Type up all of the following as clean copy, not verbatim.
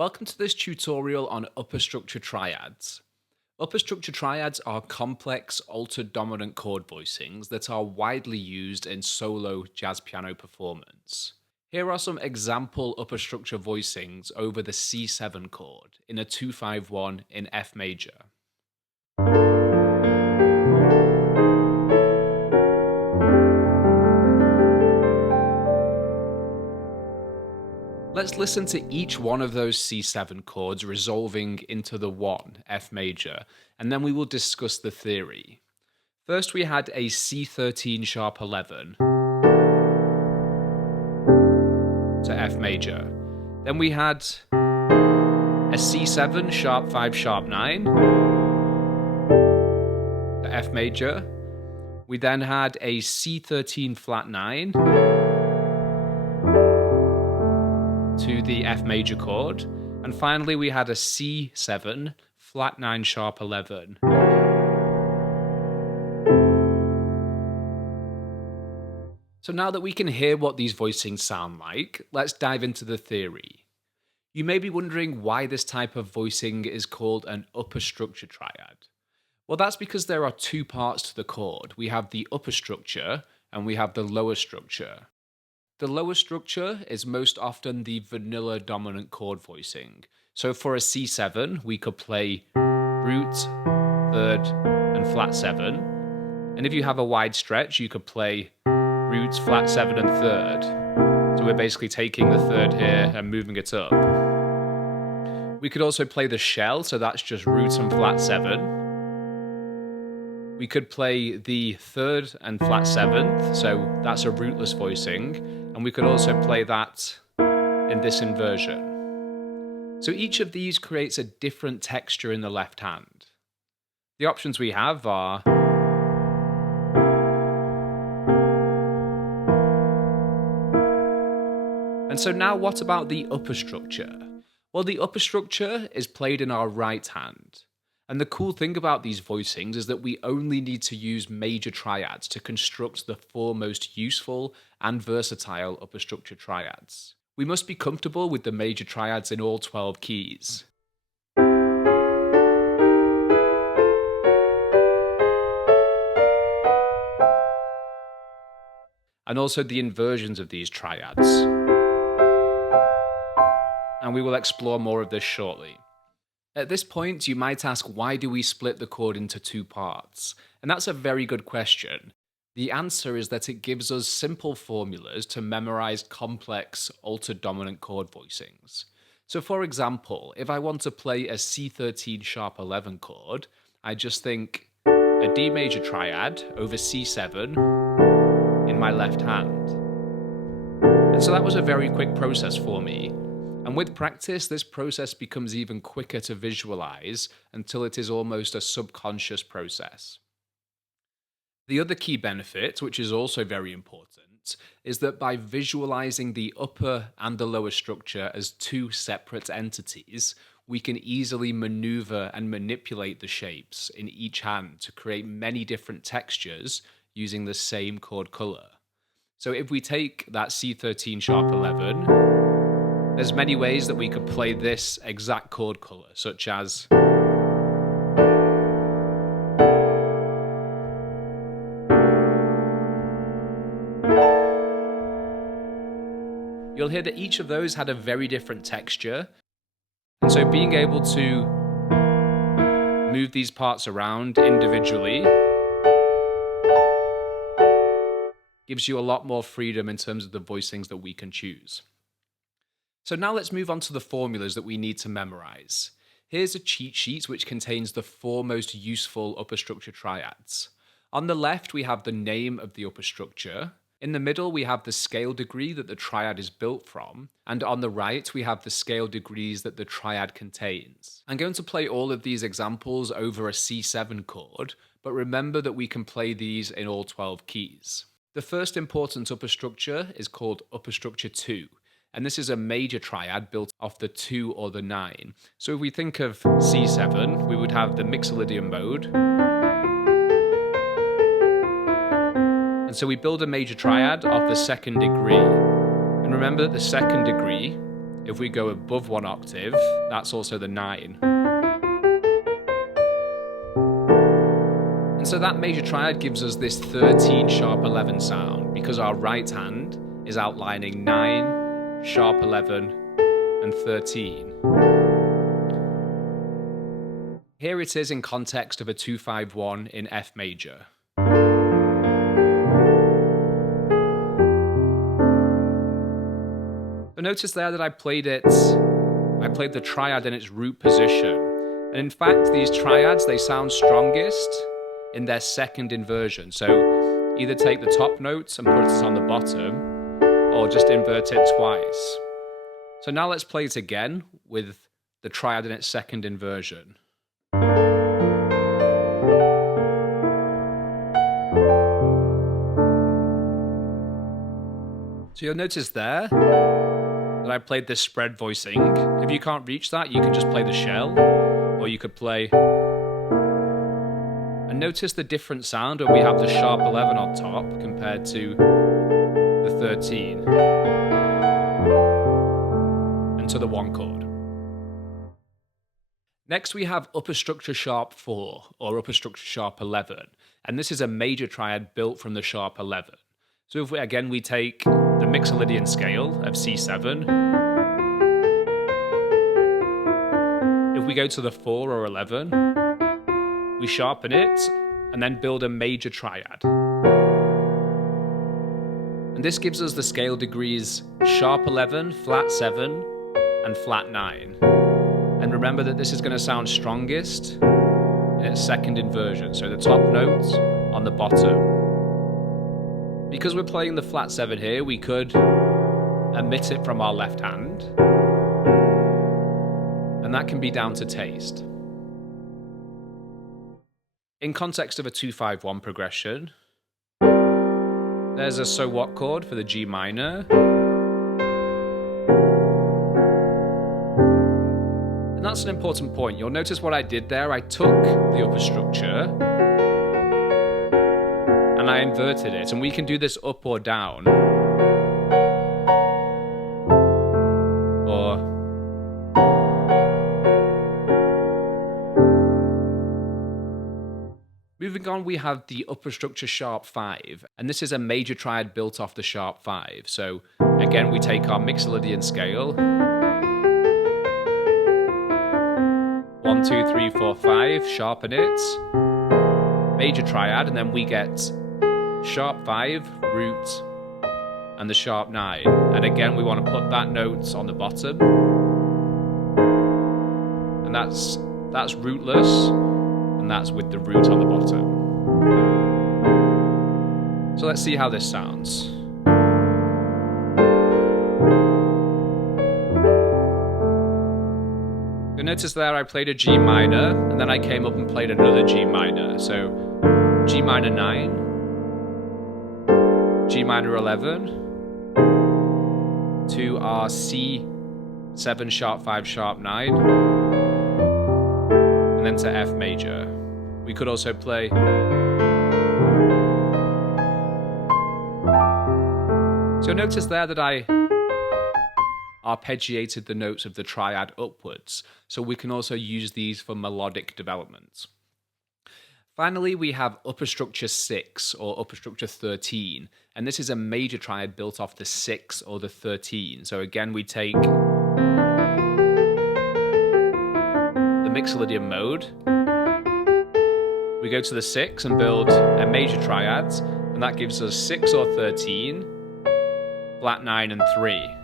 Welcome to this tutorial on upper structure triads. Upper structure triads are complex altered dominant chord voicings that are widely used in solo jazz piano performance. Here are some example upper structure voicings over the C7 chord in a 2-5-1 in F major. Let's listen to each one of those C7 chords resolving into the 1, F major, and then we will discuss the theory. First we had a C13 sharp 11 to F major. Then we had a C7 sharp 5 sharp 9 to F major. We then had a C13 flat 9 to the F major chord, and finally we had a C7 flat 9 sharp 11. So now that we can hear what these voicings sound like, let's dive into the theory. You may be wondering why this type of voicing is called an upper structure triad. Well, that's because there are two parts to the chord. We have the upper structure and we have the lower structure. The lower structure is most often the vanilla dominant chord voicing. So for a C7, we could play root, third, and flat 7. And if you have a wide stretch, you could play root, flat 7, and third. So we're basically taking the third here and moving it up. We could also play the shell, so that's just root and flat 7. We could play the third and flat 7th, so that's a rootless voicing. And we could also play that in this inversion. So each of these creates a different texture in the left hand. The options we have are and so now what about the upper structure? Well, the upper structure is played in our right hand. And the cool thing about these voicings is that we only need to use major triads to construct the four most useful and versatile upper structure triads. We must be comfortable with the major triads in all 12 keys. And also the inversions of these triads. And we will explore more of this shortly. At this point, you might ask, why do we split the chord into two parts? And that's a very good question. The answer is that it gives us simple formulas to memorize complex altered dominant chord voicings. So for example, if I want to play a C13 sharp 11 chord, I just think a D major triad over C7 in my left hand. And so that was a very quick process for me. And with practice, this process becomes even quicker to visualize until it is almost a subconscious process. The other key benefit, which is also very important, is that by visualizing the upper and the lower structure as two separate entities, we can easily maneuver and manipulate the shapes in each hand to create many different textures using the same chord color. So if we take that C13 sharp 11, there's many ways that we could play this exact chord color, such as you'll hear that each of those had a very different texture. And so being able to move these parts around individually gives you a lot more freedom in terms of the voicings that we can choose. So now let's move on to the formulas that we need to memorize. Here's a cheat sheet which contains the four most useful upper structure triads. On the left, we have the name of the upper structure. In the middle, we have the scale degree that the triad is built from. And on the right, we have the scale degrees that the triad contains. I'm going to play all of these examples over a C7 chord, but remember that we can play these in all 12 keys. The first important upper structure is called upper structure 2. And this is a major triad built off the 2 or the 9. So if we think of C7, we would have the Mixolydian mode. And so we build a major triad off the second degree. And remember that the second degree, If we go above 1 octave, that's also the 9. And so that major triad gives us this 13 sharp 11 sound because our right hand is outlining 9, sharp 11, and 13. Here it is in context of a 2-5-1 in F major. So notice there that I played the triad in its root position. And in fact, these triads, they sound strongest in their second inversion. So either take the top notes and put it on the bottom, or just invert it twice. So now let's play it again with the triad in its second inversion. So you'll notice there that I played this spread voicing. If you can't reach that, you can just play the shell, or you could play... And notice the different sound when we have the sharp 11 on top compared to the 13 and to the 1 chord. Next we have upper structure sharp 4 or upper structure sharp 11, and this is a major triad built from the sharp 11. So if we take the Mixolydian scale of C7, if we go to the 4 or 11, we sharpen it and then build a major triad. And this gives us the scale degrees sharp 11, flat 7, and flat 9. And remember that this is going to sound strongest in its second inversion, so the top notes on the bottom. Because we're playing the flat 7 here, we could omit it from our left hand, and that can be down to taste. In context of a 2-5-1 progression, there's a so what chord for the G minor, and that's an important point. You'll notice what I did there. I took the upper structure and I inverted it, and we can do this up or down, or moving on, we have the upper structure sharp 5, and this is a major triad built off the sharp 5. So again, we take our Mixolydian scale, 1, 2, 3, 4, 5, sharpen it, major triad, and then we get sharp 5, root, and the sharp 9. And again, we want to put that note on the bottom, and that's rootless, and that's with the root on the bottom. So let's see how this sounds. You'll notice there I played a G minor, and then I came up and played another G minor. So G minor 9, G minor 11, to our C7 sharp 5 sharp 9, and then to F major. We could also play so you'll notice there that I arpeggiated the notes of the triad upwards, so we can also use these for melodic development. Finally, we have upper structure 6 or upper structure 13, and this is a major triad built off the 6 or the 13. So again, we take the Mixolydian mode, we go to the 6 and build a major triad, and that gives us 6 or 13, flat 9 and 3.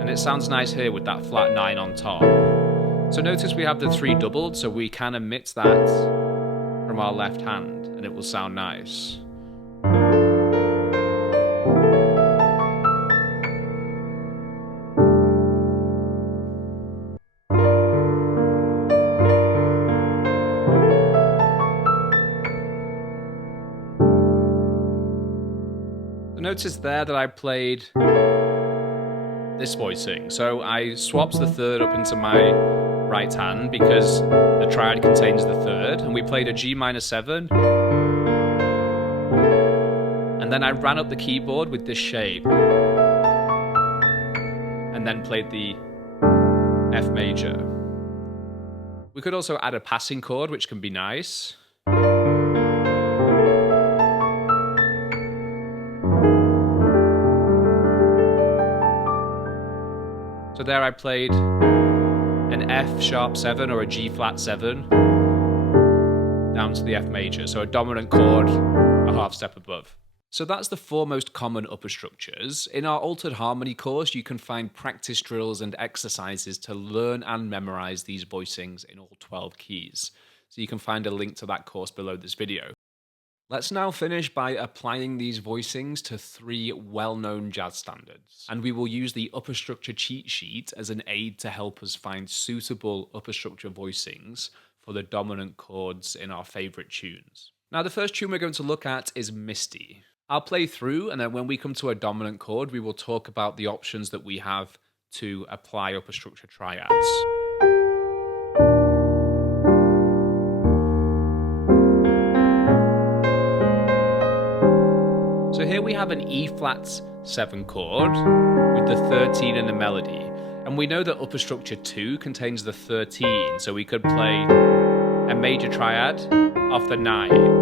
And it sounds nice here with that flat 9 on top. So notice we have the 3 doubled, so we can omit that from our left hand, and it will sound nice. So notice there that I played this voicing. So I swapped the 3rd up into my right hand because the triad contains the 3rd, and we played a G minor 7, and then I ran up the keyboard with this shape, and and then played the F major. We could also add a passing chord, which can be nice. So there I played an F sharp 7 or a G flat 7 down to the F major, so a dominant chord a half step above. So that's the 4 most common upper structures. In our altered harmony course, you can find practice drills and exercises to learn and memorize these voicings in all 12 keys. So you can find a link to that course below this video. Let's now finish by applying these voicings to 3 well-known jazz standards. And we will use the upper structure cheat sheet as an aid to help us find suitable upper structure voicings for the dominant chords in our favorite tunes. Now, the first tune we're going to look at is Misty. I'll play through, and then when we come to a dominant chord, we will talk about the options that we have to apply upper structure triads. So here we have an E flat 7 chord with the 13 in the melody. And we know that upper structure 2 contains the 13, so we could play a major triad off the 9.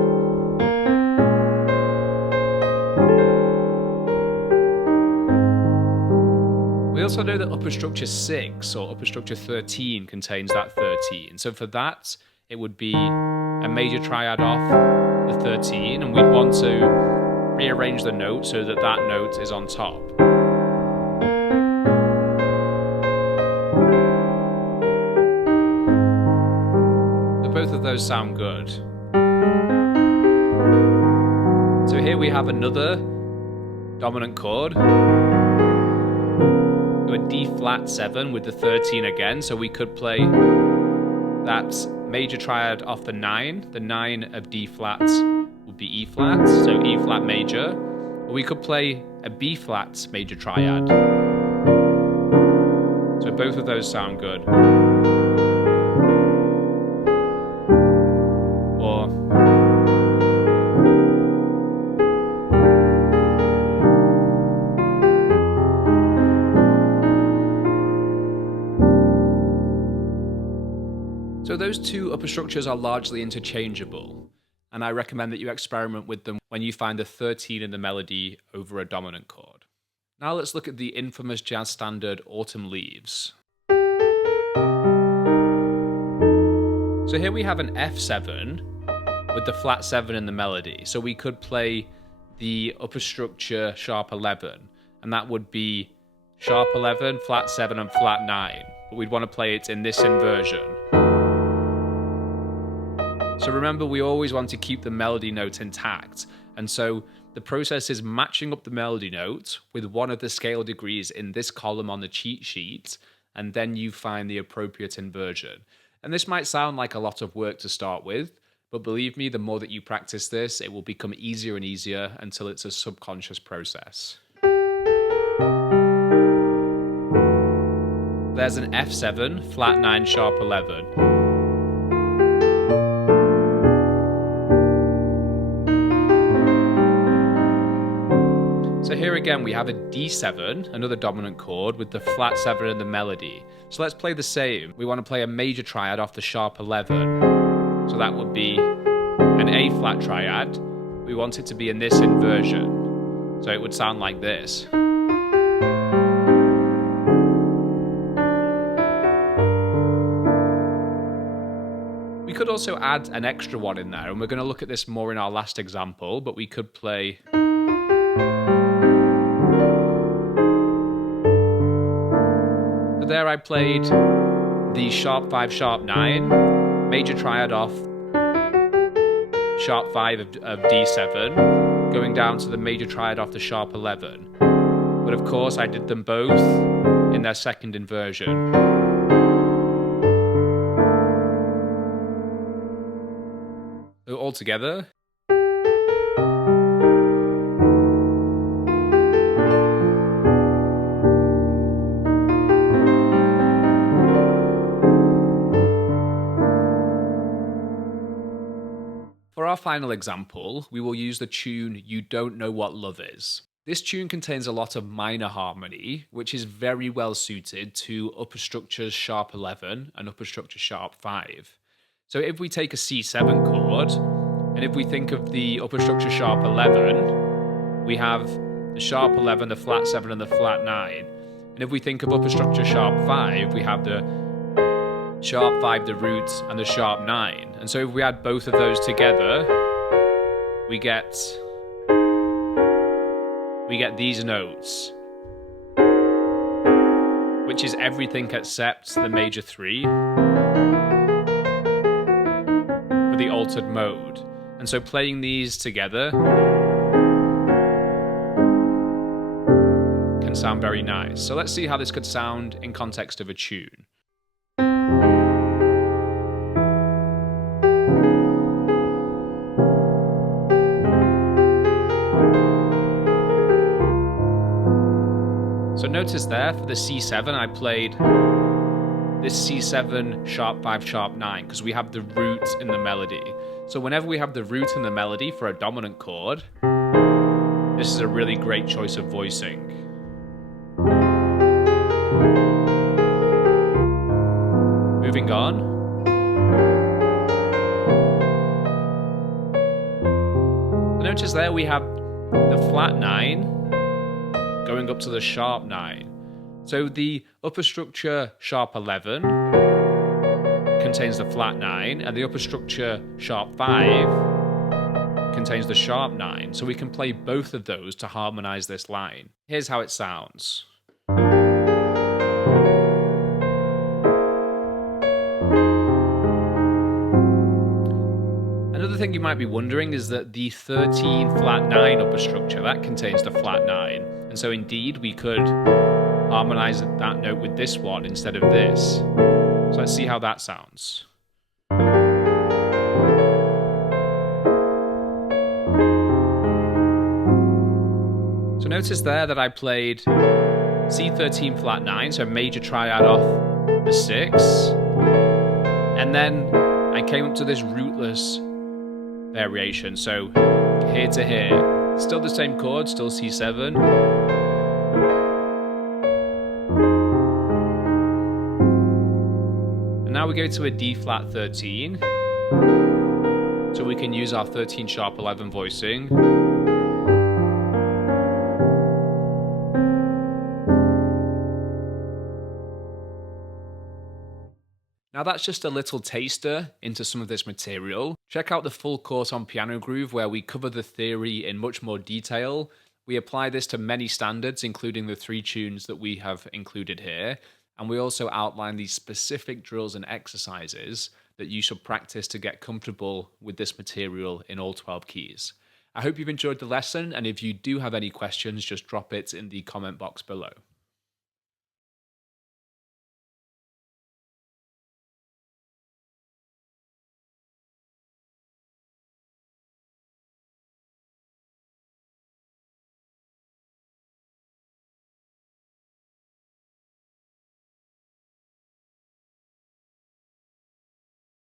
We also know that upper structure 6 or upper structure 13 contains that 13. So for that, it would be a major triad off the 13, and we'd want to rearrange the note so that that note is on top. So both of those sound good. So here we have another dominant chord. A D flat 7 with the 13 again, so we could play that major triad off the 9. The 9 of D flat would be E flat, so E flat major. Or we could play a B flat major triad. So both of those sound good. Or so those 2 upper structures are largely interchangeable, and I recommend that you experiment with them when you find the 13 in the melody over a dominant chord. Now let's look at the infamous jazz standard Autumn Leaves. So here we have an F7 with the flat 7 in the melody, so we could play the upper structure sharp 11, and that would be sharp 11, flat 7 and flat 9, but we'd want to play it in this inversion. So remember, we always want to keep the melody note intact, and so the process is matching up the melody note with one of the scale degrees in this column on the cheat sheet, and then you find the appropriate inversion. And this might sound like a lot of work to start with, but believe me, the more that you practice this, it will become easier and easier until it's a subconscious process. There's an F7, flat 9, sharp 11. So here again we have a D7, another dominant chord, with the flat 7 in the melody. So let's play the same. We want to play a major triad off the sharp 11. So that would be an A flat triad. We want it to be in this inversion. So it would sound like this. We could also add an extra one in there, and we're going to look at this more in our last example, but we could play there I played the sharp 5, sharp 9, major triad off sharp 5 of D7, going down to the major triad off the sharp 11. But of course I did them both in their second inversion. So all together. For our final example, we will use the tune You Don't Know What Love Is. This tune contains a lot of minor harmony, which is very well suited to upper structures sharp 11 and upper structure sharp 5. So if we take a C7 chord, and if we think of the upper structure sharp 11, we have the sharp 11, the flat 7, and the flat 9. And if we think of upper structure sharp 5, we have the sharp 5, the root, and the sharp 9. And so if we add both of those together, we get these notes, which is everything except the major 3 for the altered mode. And so playing these together can sound very nice. So let's see how this could sound in context of a tune. So notice there for the C7 I played this C7 sharp 5 sharp 9 because we have the root in the melody. So whenever we have the root in the melody for a dominant chord, this is a really great choice of voicing. Moving on. Notice there we have the flat 9 going up to the sharp 9. So the upper structure sharp 11 contains the flat 9, and the upper structure sharp 5 contains the sharp 9. So we can play both of those to harmonize this line. Here's how it sounds. Another thing you might be wondering is that the 13 flat 9 upper structure, that contains the flat 9. And so indeed we could harmonize that note with this one instead of this. So let's see how that sounds. So notice there that I played C13 flat 9, so major triad off the 6. And then I came up to this rootless variation, so here to here. Still the same chord, still C7. And now we go to a D flat 13. So we can use our 13 sharp 11 voicing. Now that's just a little taster into some of this material. Check out the full course on Piano Groove where we cover the theory in much more detail. We apply this to many standards, including the 3 tunes that we have included here. And we also outline these specific drills and exercises that you should practice to get comfortable with this material in all 12 keys. I hope you've enjoyed the lesson, and if you do have any questions, just drop it in the comment box below.